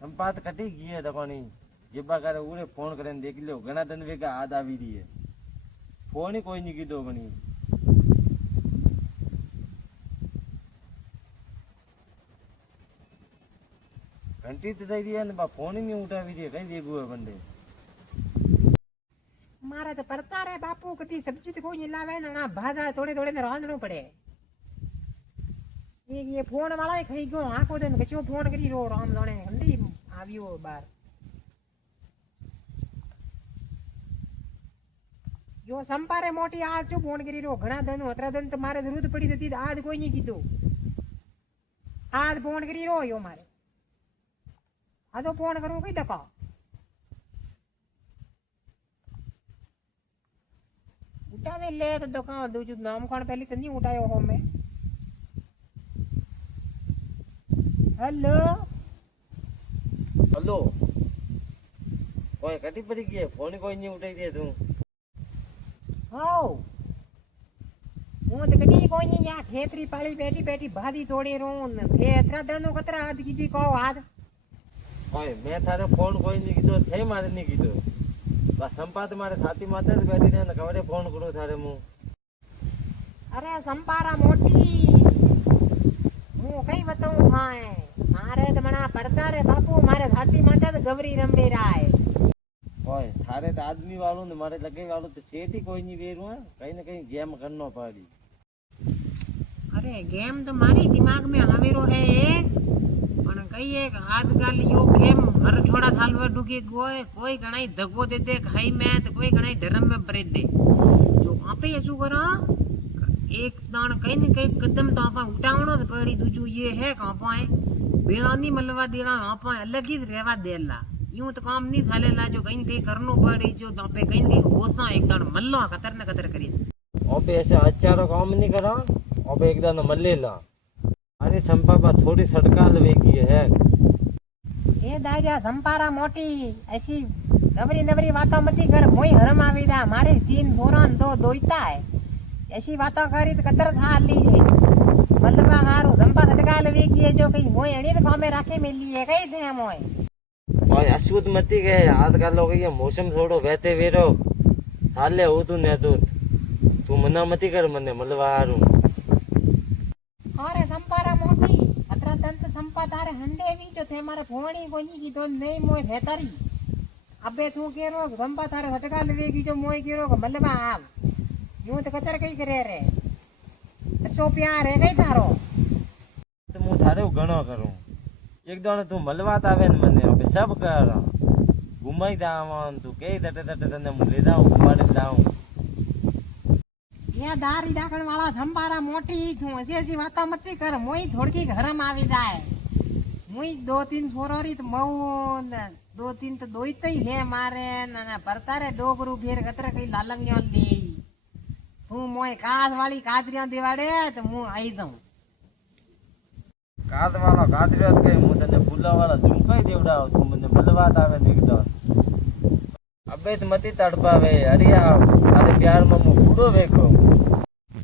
संपात कटी गई है दफानी जिब्बा करे उरे फोन करे देख लो घना दिन वेगा आद आवी रही है फोन ही कोई नहीं कीधो घणी घंटी तो दई रही है ने फोन ही नहीं उठावी रही है कई वेगू है बंदे मारा तो परता रे बापू कदी सब्जी तो कोई नहीं लावे ना भाजा थोड़े थोड़े ने रांधणो पड़े ये फोन वाला ही खई गयो आको दिन कचो फोन करी रो राम जाने हंडी आवियो बार जो संपारे मोटी आज जो फोन करी रो घणा दिन अतरा दिन तो मारे जरूरत पड़ी थी आज कोई नहीं कीधो आज फोन करी रो यो मारे आ तो फोन करूं कई दका उठावे ले तो दुकान दूजू नाम कौन पहले तो नहीं उठायो हो मैं हेलो हेलो ओए कटी पड़ी गई है फोन कोई नहीं उठाई दे तू हाओ હું તો કડી કોઈ નહીં યા ખેતરી પાળી બેઠી બેઠી ભાદી તોડી રોન ખેતરા દનો કતરા હાથ કીધી કહો હાથ ओए मैं थारे फोन कोई नहीं कीधो थे मारे नहीं कीधो बस संपात मारे छाती माथे से बैठी ने कवरे फोन करो थारे मु अरे संपारा मोटी હું કઈ બતાઉં ભાઈ મારે તો મણા પડતા રે બાપુ મારે છાતી માથે તો ગવરી રમે રાય ओए थारे तो आदमी वालों ने मारे लगे वालों तो सेठ ही कोई नहीं वेरू है कहीं ना कहीं गेम करना पड़ी अरे गेम तो मारी दिमाग में आवेरो है एक पण कई एक आजकल यो गेम हर थोड़ा साल में डुकी कोई घणाई धगो दे दे खाई में तो कोई घणाई ड्रम में भरे दे जो आपे ऐसू करो एक दान कहीं न कहीं कदम तो आपा उठावणो तो पड़ी दूजू ये है कि आपा बेड़ा नहीं मलवा देना आपा अलग ही रहवा देला यूं तो काम नहीं थालेला जो कहीं न कहीं करनो पड़ी जो आपे कहीं न कहीं होसा एक दान मल्लो कतर न कतर करी ओबे ऐसे अचारो काम नहीं करा ओबे एक दान मल्लेला अरे संपापा थोड़ी सटकाल वेगी है ए दारिया संपारा मोटी ऐसी नवरी नवरी बातों मती कर मोई हरम आवीदा मारे तीन बोरान दो दोइता है ऐसी बातों करी तो कतर था लीजिए मल्लबा हारू संपा सटकाल वेगी है जो कहीं मोई अणी तो कामे राखे मिली है कई थे मोई ओए अशुद्ध मती गए आजकल लोग ये मौसम छोड़ो वहते वेरो हाले हो तू ने तू मना मती कर मने मलवा हारू अरे संपारा मोटी अतरा तंत संपा तारे हंडे भी जो थे मारे फोनी कोनी की तो नहीं मोय भेतारी अबे तू केरो संपा तारे सटका लेगी जो मोय केरो मलबा आव यूं तो कतर कई करे रे अच्छो प्यार है कई थारो तो मु थारे घणो करूं एक दाण तू मलवात आवे ने मने अबे सब कर घुमाई दावन तू के तटे तटे तने मु ले जाऊं घुमाड़े जाऊं ये दारी डाकण वाला संपारा मोटी तू ऐसी बातें मत कर मोई थोड़की घर में आवी जाए मोई दो तीन छोरोरी तो मऊ दो तीन तो दोईत ही है मारे ना परता रे डोगरू फेर कतर कई लालंगियों ले तू मोई काज वाली कादरियों दिवाड़े तो मु आई दऊं काद वाला कादरियो के मु तने फुला वाला झुमकाई देवड़ाओ तू मने मलवात आवे निकदो अबे तो मती तड़पावे अरिया तारे प्यार में मु बूढ़ो वेखो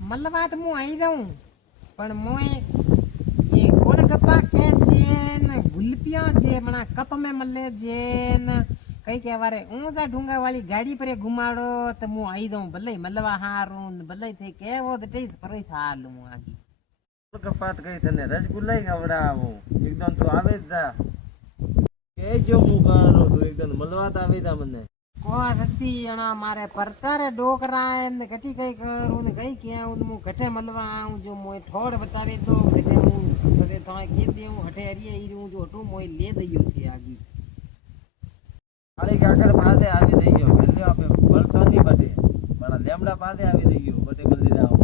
मलवात मु आई दऊं पण मोए ये गोड़ गप्पा के जेन गुलपिया जे मना कप में मले जेन कई कहवारे ऊंचा ढूंगा वाली गाड़ी पर घुमाड़ो तो मु आई दऊं भले मलवा हारू भले थे केवो तो टे पर थाल मु आगी कपात गई थने रसगुल्ला ही खवड़ावो एकदम तू आवे जा के जो मु करो तू एकदम मलवात आवे जा मने को रती अणा मारे परतर डोकरा ने कटी कई करू ने कई के मु घटे मलवा आऊं जो मोय ठोड़ बतावे तो घटे मु बदे तो के देऊ हटे अरिए ईरू जो हटू मोय ले दइयो थी आगी अरे काकर पादे आवी दइयो बल्ले आपे बळतो नहीं बटे बड़ा लेमड़ा पादे आवी दइयो बटे बल्ले जाओ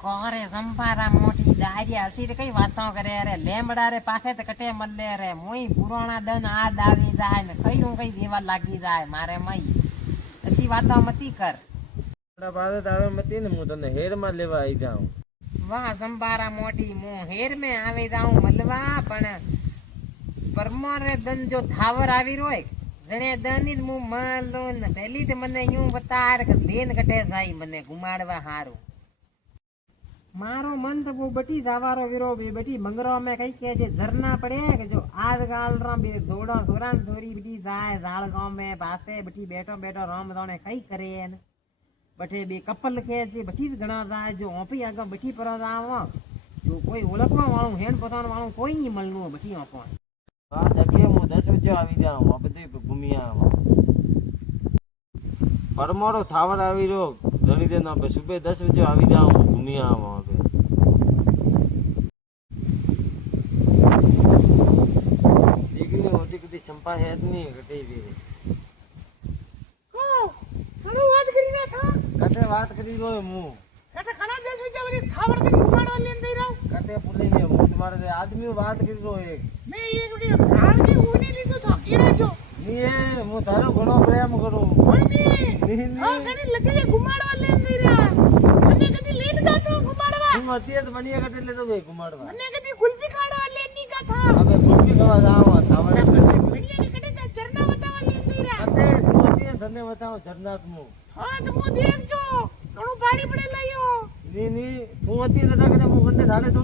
कोरे संपारा मोटी दारिया हसी रे कई बातों करे रे लेमड़ा रे पासे तो कटे मल्ले रे मोई पुराना दन आद आवी जाए ने कईरू कई देवा लागी जाए मारे मई ऐसी बातों मती कर बड़ा पादे आवे मती ने मु तने हेर में लेवा आई जाऊं वाह संपारा मोटी मु हेर में आवे जाऊं मलवा पण परमारे दन जो थावर आवी रोय जने दनी मु मालो ने पहली ते मने यूं बता रे के लेन कटे जाई मने घुमाड़वा हारू મારો મન તો બહુ બટી જાવારો વીરો બે બટી મંગરો में कई के जे झरना पड़े कि जो आज गाल राम बे दौड़ा थोड़ा थोड़ी बटी जाए जाल गांव में बाते बटी बैठो बैठो राम दोने कई करे न बटे बे कपल के जे बटी घणा जाए जो ओपी आगा बटी पर जावो जो कोई ओळखवा वाळो हेन पतान वाळो कोई नहीं मलनो बटी ओपो હા ડકે હું 10 વાગે આવી જાઉં આ બધું ઘૂમી આવા પરમારો થાવર આવી રહ્યો ઘણી દેના બે સુબે 10 વાગે આવી જાઉં ઘૂમી આવા હવે દીકરી હોતી કદી સંપા હે જ નહીં કટી વી ઘણો વાત કરી ના થા કટે વાત કરી રહ્યો હું કટે ઘણા દેશ વિચાર વળી થાવર કે ગુમાડવા લેન દઈ રહો કટે પુલી ને હું તમારે આદમી વાત કરી રહ્યો એક મે એક બડી ભાવની ઊની લીધું તો કીડા જો ની એ હું તારો ઘણો પ્રેમ કરું ઓય ની ની હા ઘણી લગે ગુમાડવા લેન દઈ રહ્યા મને કદી લઈને ગાતો ગુમાડવા તું અત્યારે તો બનિયા કટે લેતો ભાઈ ઘુમાડવા મને કદી ગુલ્ફી ખાડવા લેન ની ગાથા હવે ગુલ્ફી ખાવા જાવ થાવર કટે બડિયા કટે તો ઝરણા બતાવવા લેન દઈ રહ્યા કટે તું અત્યારે તને બતાવો જરનાથ મુ હા તો મો દેખજો ઘણું ભારી પડે લઈયો ની તું અત્યારે કટે હું કટે ધાડે તો